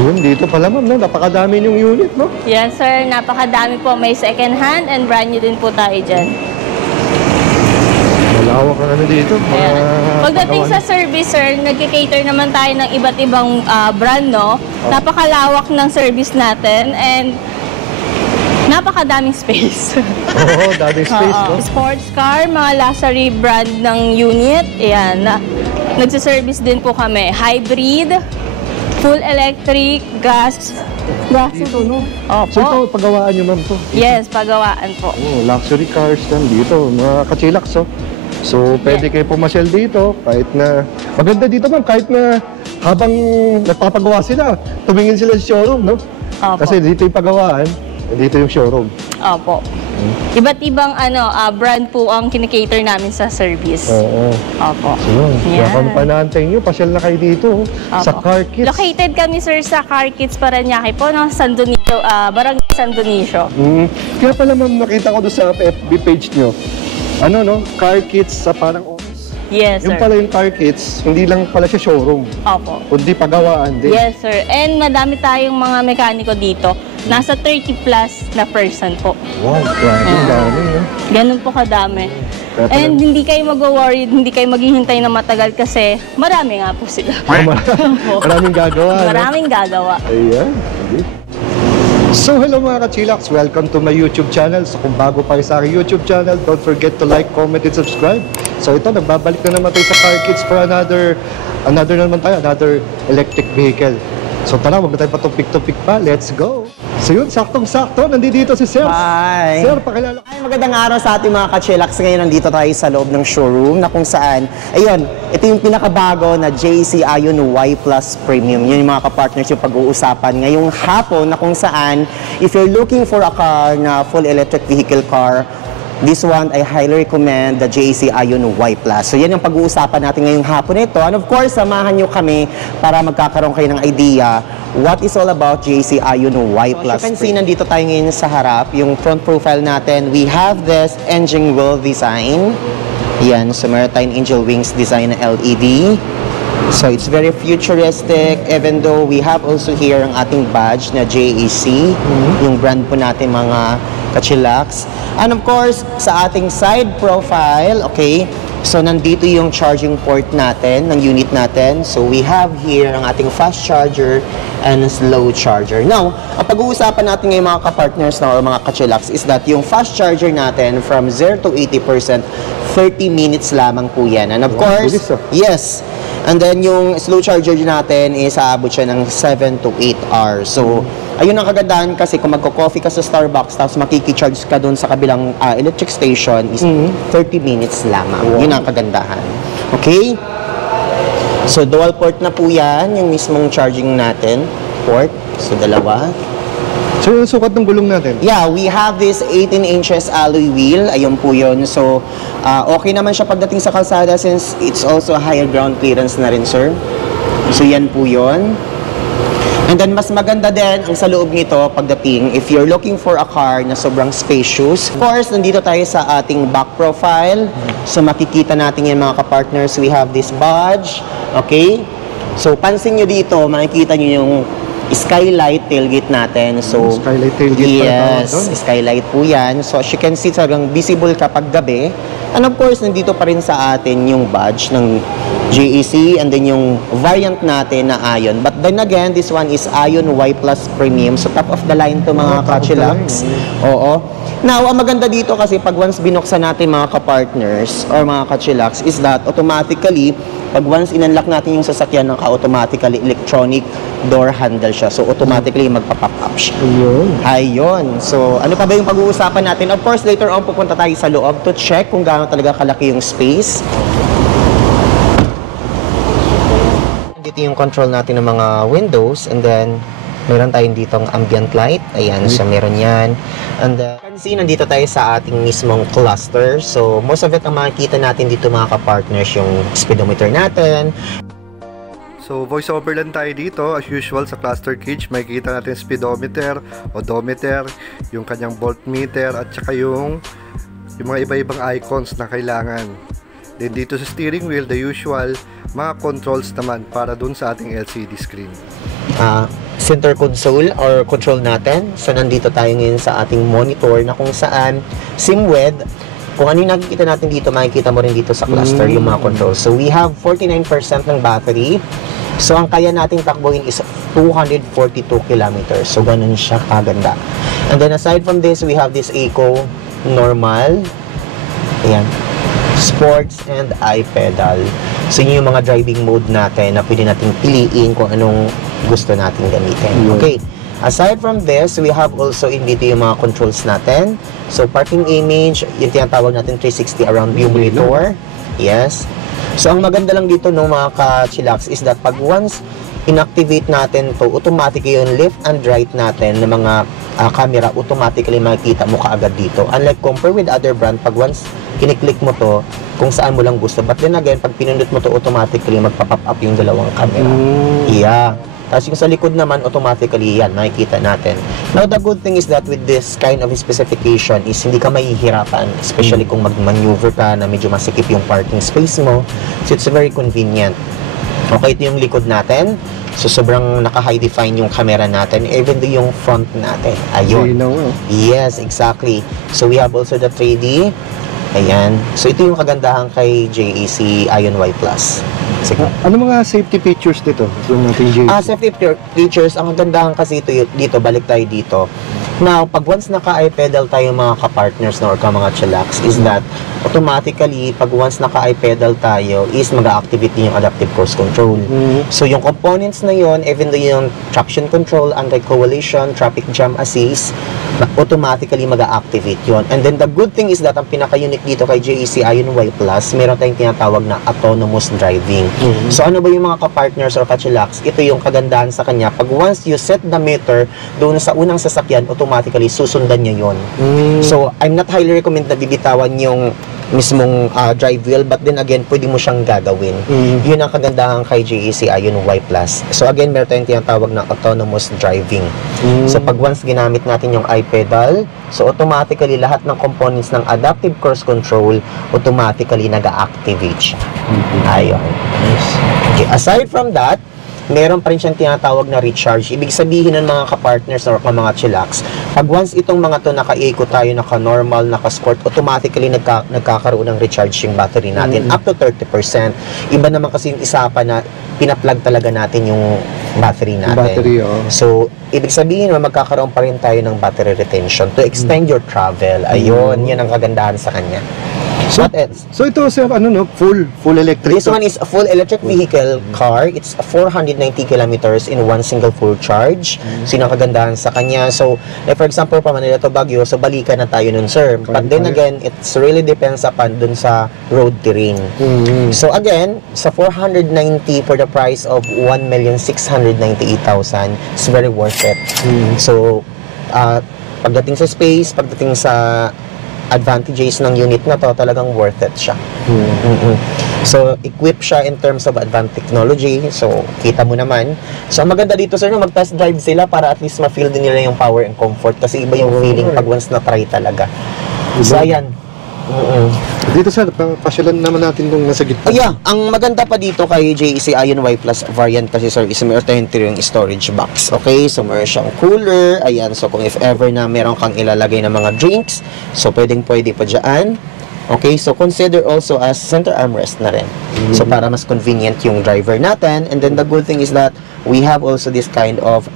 Yun, dito pala ma'am, no? Napakadami yung unit, no? Yes sir, napakadami po. May second hand and brand new din po tayo dyan. Malawak na ano dito. Pagdating sa service sir, nagkikater naman tayo ng iba't ibang brand, no? Napakalawak ng service natin and napakadaming space. Oo, daming space, no? Sports car, mga luxury brand ng unit. Ayan, nagsiservice din po kami. Hybrid, full electric, gas. Dito, no? Opo. So ito, pagawaan nyo ma'am to? Yes, pagawaan po. Oh, luxury cars lang dito, mga kachilaks, oh. So, pwede kayo pumasyal dito, kahit na, maganda dito ma'am, kahit na habang nagpapagawa sila, tumingin sila sa showroom, no? Opo. Kasi dito yung pagawaan, dito yung showroom. Opo. Iba't ibang brand po ang kinikater namin sa service. Oo. Opo. So, yun. Kaya kung panantay nyo, pasyal na kayo dito, oh, sa Car Kits. Located kami sir sa Car Kits Parañaque po, no? San Dionisio, Barangay San Dionisio. Kaya pala ma'am, nakita ko doon sa FB page nyo, ano no, Car Kits sa parang office. Yes, Yung sir. pala yung Car Kits, hindi lang pala siya showroom. Opo. Kundi pagawaan din. Yes, sir. And madami tayong mga mekaniko dito. Nasa 30 plus na person po. Wow, grabe, dami, no? Ganun po kadami. Kaya pala- And hindi kayo mag-worried, hindi kayo maghihintay na matagal kasi marami nga po sila. Maraming gagawa, no? Maraming gagawa. Ayan. So hello mga ka-chillax, welcome to my YouTube channel. So kung bago pa kayo sa aking YouTube channel, don't forget to like, comment, and subscribe. So ito, nagbabalik na naman tayo sa Car Kits for another electric vehicle. So tara, wag na tayo patupik-tupik pa, let's go! So yun, saktong-sakto, nandito si Sir. Hi! Sir, pakilala. Ay, magandang araw sa ating mga ka-chillax. Ngayon nandito tayo sa loob ng showroom na kung saan, ayun, ito yung pinakabago na JC Aion Y Plus Premium. Yun yung mga ka-partners yung pag-uusapan ngayong hapon na kung saan, if you're looking for a car na full electric vehicle car, this one, I highly recommend the JC Aion Y Plus. So yan yung pag-uusapan natin ngayong hapon ito. And of course, samahan nyo kami para magkakaroon kayo ng idea what is all about JC Aion Y Plus. As you can see, nandito tayo ngayon sa harap. Yung front profile natin, we have this engine wheel design. Yan, so meron tayong angel wings design na LED. So it's very futuristic, even though we have also here ang ating badge na JAC, yung brand po natin mga ka-chillax. And of course, sa ating side profile, okay, so nandito yung charging port natin, ng unit natin. So we have here ang ating fast charger and slow charger. Now, ang pag-uusapan natin ngayon mga ka-partners na or mga ka-chillax is that yung fast charger natin from 0 to 80%, 30 minutes lamang po yan. And of course, yes, and then yung slow charger natin is aabot siya ng 7 to 8 hours. So, ayun ang kagandahan kasi kung magko-coffee ka sa Starbucks tapos makikicharge ka doon sa kabilang electric station is 30 minutes lamang. Wow. Yun ang kagandahan. Okay? So, dual port na po yan, yung mismong charging natin. Port. So, dalawa. So yung sukat ng gulong natin? Yeah, we have this 18 inches alloy wheel. Ayun po yun. So, okay naman siya pagdating sa kalsada since it's also a higher ground clearance na rin, sir. So, yan po yun. And then, mas maganda din ang sa loob nito pagdating if you're looking for a car na sobrang spacious. Of course, nandito tayo sa ating back profile. So, makikita natin yan mga ka-partners. We have this badge. Okay? So, pansin nyo dito, makikita nyo yung skylight tailgate natin. So, skylight tailgate yes, skylight po yan. So, as you can see, talagang visible kapag gabi. And of course, nandito pa rin sa atin yung badge ng JAC and then yung variant natin na Aion. But then again, this one is Aion Y Plus Premium. So, top of the line to mga ka-chillax. Oo. Now, ang maganda dito kasi pag once binuksan natin mga ka-partners or mga ka-chillax is that automatically, pag once in-unlock natin yung sasakyan ng automatically electronic door handle siya. So, automatically magpa-pop up siya. Ayun. Ayun. So, ano pa ba yung pag-uusapan natin? Of course, later on, pupunta tayo sa loob to check kung gaano talaga kalaki yung space. Dito yung control natin ng mga windows and then meron tayong ditong ambient light. Ayan, so meron yan. And see, nandito tayo sa ating mismong cluster. So, most of it ang makikita natin dito mga ka-partners, yung speedometer natin. So, voice over lang tayo dito. As usual, sa cluster cage, makikita natin speedometer, odometer, yung kanyang voltmeter, at saka yung mga iba-ibang icons na kailangan. Then, dito sa steering wheel, the usual, mga controls naman para dun sa ating LCD screen. center console or control natin. So, nandito tayo ngayon sa ating monitor na kung saan SIM-WED, kung ano yung nakikita natin dito, makikita mo rin dito sa cluster yung mga controls. So, we have 49% ng battery. So, ang kaya nating takbuhin is 242 kilometers. So, ganun siya kaganda. And then, aside from this, we have this Eco Normal. Ayan. Sports and iPedal. So, yun yung mga driving mode natin na pwede nating piliin kung anong gusto natin gamitin. Okay. Aside from this, we have also in dito yung mga controls natin. So, parking image, yung tinatawag natin 360 around view monitor. Yes. So, ang maganda lang dito ng mga ka-chillax is that pag once inactivate natin to, automatic yung left and right natin ng mga camera, automatically makikita mo kaagad dito. Unlike compare with other brand, pag once kiniklik mo to, kung saan mo lang gusto. But then again, pag pinindot mo to, automatically magpa-pop up yung dalawang camera. Yeah. Tapos yung sa likod naman, automatically yan, makikita natin. Now, the good thing is that with this kind of specification is hindi ka mahihirapan, especially kung mag-maneuver ka na medyo masikip yung parking space mo. So, it's very convenient. Okay, ito yung likod natin. So, sobrang naka-high define yung camera natin, even though yung front natin. Ayun. Yes, exactly. So, we have also the 3D. Ayan. So, ito yung kagandahan kay JAC Ion Y+. Sige. Ano mga safety features dito? Safety features, ang kagandahan kasi dito, balik tayo dito. Now, pag once naka-iPedal tayo mga ka-partners or ka-mga chillax, is that automatically, pag once naka-iPedal tayo, is mag-activate din yung adaptive cruise control. So, yung components na yon, even though yung traction control, anti-coalition, traffic jam assist, automatically mag-activate yon. And then, the good thing is that ang pinaka-unique dito kay JAC Ion Y+, meron tayong tinatawag na autonomous driving. So, ano ba yung mga ka-partners or ka-chillax? Ito yung kagandahan sa kanya. Pag once you set the meter doon sa unang sasakyan, automatically susundan niya yon. So, I'm not highly recommend na bibitawan yung mismong drive wheel, but then again, pwede mo siyang gagawin. Yun ang kagandahan kay JAC Ion Y+. So again, meron tayong tinatawag na autonomous driving. So pag once ginamit natin yung iPedal, so automatically lahat ng components ng adaptive cruise control, automatically nag-activate siya. Ayun. Okay, aside from that, meron pa rin siyang tinatawag na recharge. Ibig sabihin ng mga ka-partners or mga chillax, pag once itong mga to naka-eco tayo, naka-normal, naka-sport, automatically nagkakaroon ng recharge yung battery natin up to 30%. Iba naman kasi yung isa pa na pina-plug talaga natin yung battery natin. So, ibig sabihin na magkakaroon pa rin tayo ng battery retention to extend your travel. Ayun, yan ang kagandahan sa kanya. So, what else? So ito sir, ano no, full electric. This one is a full electric vehicle car. It's 490 kilometers in one single full charge. So yun ang kagandahan sa kanya. So, like for example, pa Manila to Baguio, so balikan na tayo nun sir. But then again, it's really depends upon dun sa road terrain. So again, sa 490 for the price of 1,698,000, it's very worth it. So, pagdating sa space, pagdating sa advantages ng unit na to, talagang worth it siya. So, equip siya in terms of advanced technology. So, kita mo naman. So, ang maganda dito, sir, no, mag-test drive sila para at least ma-feel din nila yung power and comfort kasi iba yung feeling pag once na-try talaga. So, ayan. Dito sir, pasyalan naman natin nung nasa gitna. Yeah, ang maganda pa dito kay JAC Ion Y+ variant kasi sir is meron tayong yung storage box. Okay, so meron siyang cooler. Ayan, so kung if ever na meron kang ilalagay ng mga drinks, so pwede pa dyan. Okay, so consider also as center armrest na rin. So para mas convenient yung driver natin. And then the good thing is that we have also this kind of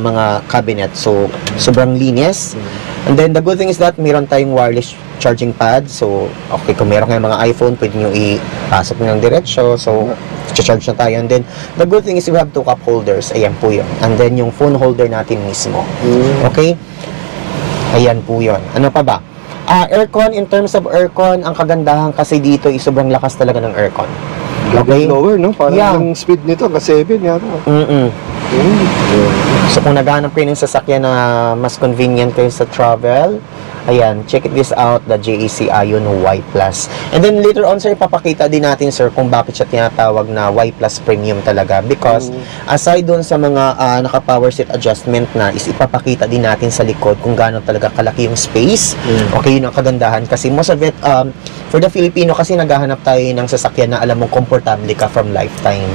mga cabinet. So sobrang linis. And then the good thing is that meron tayong wireless charging pad. So, okay, kung meron kayong mga iPhone, pwede nyo ipasok nyo ng diretsyo. So, charge na tayo. And then, the good thing is we have 2 cup holders. Ayan po yun. And then, yung phone holder natin mismo. Okay? Ayan po yun. Ano pa ba? Aircon, in terms of aircon, ang kagandahan kasi dito is sobrang lakas talaga ng aircon. Okay? Lower, no? Parang yung speed nito, kasi 7 yata. So, kung naghahanap kayo ng sasakyan na mas convenient kayo sa travel, ayan, check this out, the JAC Ion Y+. And then later on, sir, ipapakita din natin, sir, kung bakit siya tinatawag na Y+ Premium talaga. Because aside doon sa mga naka-power seat adjustment na, is ipapakita din natin sa likod kung gaano talaga kalaki yung space. Okay, yun ang kagandahan. Kasi most of it, for the Filipino, kasi naghahanap tayo ng sasakyan na alam mong komportable ka from lifetime.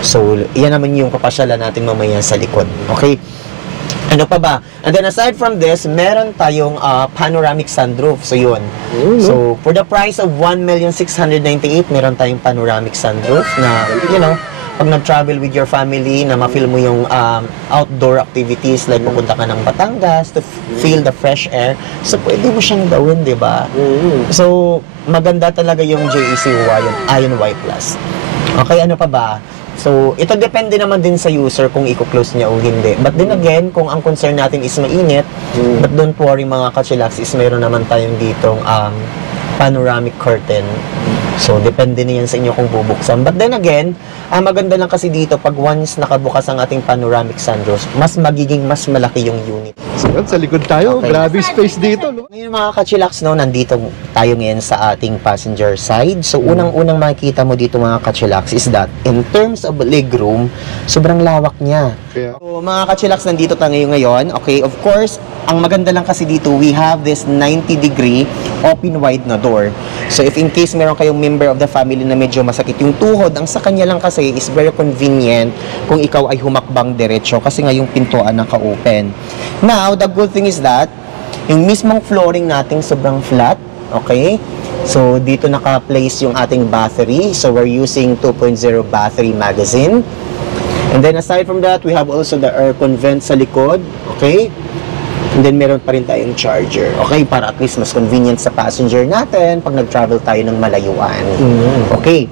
So, yan naman yung papasyalan natin mamaya sa likod. Okay? Ano pa ba? And then aside from this, meron tayong panoramic sunroof. So yun. So for the price of 1,698,000, meron tayong panoramic sunroof na, you know, pag nag-travel with your family, na ma-feel mo yung outdoor activities like pupunta ka ng Batangas to feel the fresh air. So pwede mo siyang gawin, di ba? So maganda talaga yung JEC Ion Y Plus. Okay, ano pa ba? So, ito depende naman din sa user kung i-close niya o hindi. But then again, kung ang concern natin is mainit, but don't worry mga ka-chillax, is meron naman tayong ditong panoramic curtain. So, depende na yan sa inyo kung bubuksan. But then again, maganda lang kasi dito, pag once nakabukas ang ating panoramic sunroof, mas magiging mas malaki yung unit. So, sa likod tayo, Okay. grabe space dito. No? Ngayon mga ka-chillax, no, nandito tayo ngayon sa ating passenger side. So, unang-unang makikita mo dito mga ka-chillax is that in terms of legroom, sobrang lawak niya. Kaya, So, mga ka-chillax, nandito tayo ngayon. Okay, of course, ang maganda lang kasi dito, we have this 90-degree open-wide na door. So, if in case meron kayong member of the family na medyo masakit yung tuhod, ang sa kanya lang kasi is very convenient kung ikaw ay humakbang diretso kasi nga yung pintuan naka-open. Now, the good thing is that yung mismong flooring natin sobrang flat. Okay? So, dito naka-place yung ating battery. So, we're using 2.0 battery magazine. And then aside from that, we have also the aircon vent sa likod, okay? And then meron pa rin tayong charger, okay? Para at least mas convenient sa passenger natin pag nag-travel tayo ng malayuan. Okay.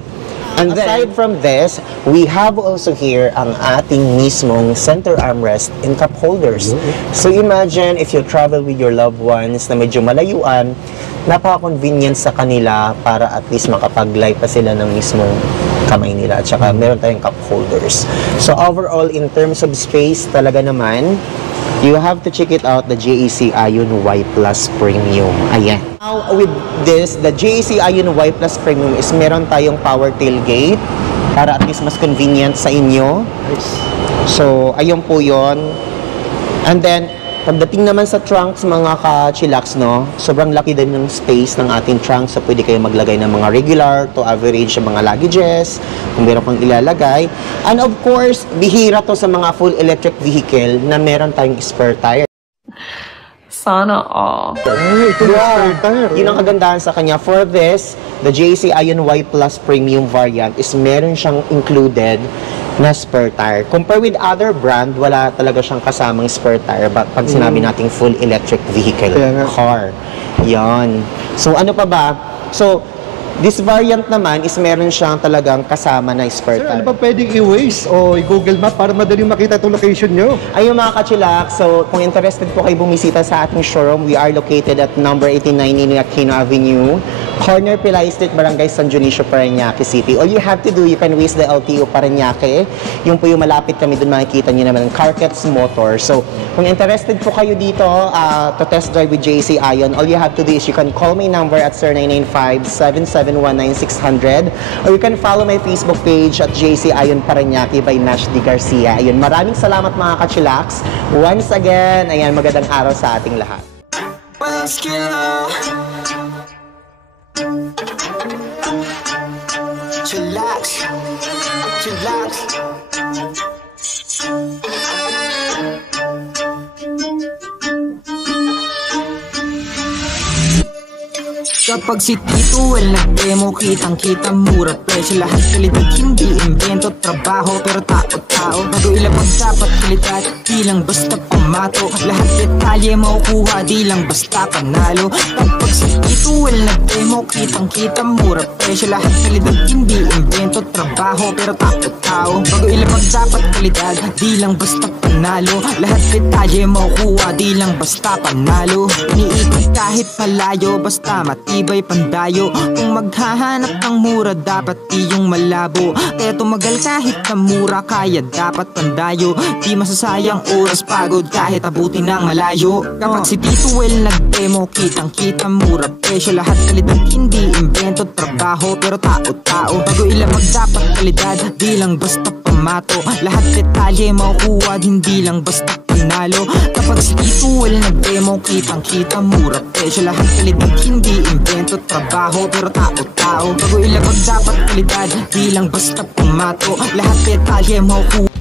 And then, aside from this, we have also here ang ating mismong center armrest and cup holders. So imagine if you travel with your loved ones na medyo malayuan, napaka-convenient sa kanila para at least makapag-lie pa sila ng mismong kamay nila. At saka meron tayong cup holders. So overall, in terms of space, talaga naman, you have to check it out, the JEC Ion Y Plus Premium. Ayan. Now, with this, the JEC Ion Y Plus Premium is meron tayong power tailgate para at least mas convenient sa inyo. So, ayun po yon. And then, pagdating naman sa trunks, mga ka-chillax, no, sobrang laki din ng space ng ating trunk. So, pwede kayo maglagay ng mga regular to average sa mga luggages, kung meron kang ilalagay. And of course, bihira to sa mga full electric vehicle na meron tayong spare tire. Sana all. ay, ito yung spare tire. Yun ang kagandahan sa kanya. For this, the JEC Ion Y Plus Premium variant is meron siyang included na spare tire. Compare with other brand, wala talaga siyang kasamang spare tire. But pag sinabi nating full electric vehicle, Kaya nga. car, yan. So ano pa ba? So, this variant naman is meron siyang talagang kasama na spare Sir, tire. ano ba pwedeng i-Waze o i-Google Map para madaling makita itong location nyo? Ayun mga ka-chillax, so kung interested po kayo bumisita sa ating showroom, we are located at number 89 in Aquino Avenue, corner Pilay Street, Barangay San Dionisio, Parañaque City. All you have to do, you can Waze the LTO Parañaque. Yung po yung malapit kami doon, makikita nyo naman ng Carkets Motor. So kung interested po kayo dito to test drive with JEC Ion, all you have to do is you can call my number at 0995-7719-600 or you can follow my Facebook page at JEC Ion Parañaque by Nash D. Garcia. Ayun, maraming salamat mga ka-chillax. Once again, ayan, magandang araw sa ating lahat. Chillax, chillax. Kapag si Tito Well nag-demo, kitang-kita mura presyo. Lahat kalidad, hindi invento, trabaho pero tao-tao. Bago ilapag dapat kalidad, di lang basta pamato. Lahat detalye makukuha, di lang basta panalo. Kapag si Tito Well nag-demo, kitang-kita mura presyo. Lahat kalidad, hindi invento, trabaho pero tao-tao. Bago ilapag dapat kalidad, di lang basta panalo. Lahat detalye makukuha, di lang basta panalo. Iniikot kahit malayo, basta matibay pandayo. Kung maghahanap ng mura, dapat iyong malabo. Kaya tumagal kahit na mura, kaya dapat pandayo. Di masasayang oras, pagod kahit abuti ng malayo. Kapag si Tito Well nag-demo, kitang-kita mura presyo. Lahat kalidad, hindi invento, trabaho pero tao-tao. Bago ilapag dapat kalidad, di lang basta pamato. Lahat detalye makukuha, hindi lang basta panalo. Kapag si Tito Well nag-demo, kitang-kita mura presyo. Lahat kalidad, hindi invento, trabaho pero tao-tao. Bago ilapag dapat kalidad, di lang basta pamato. Lahat detalye makukuha.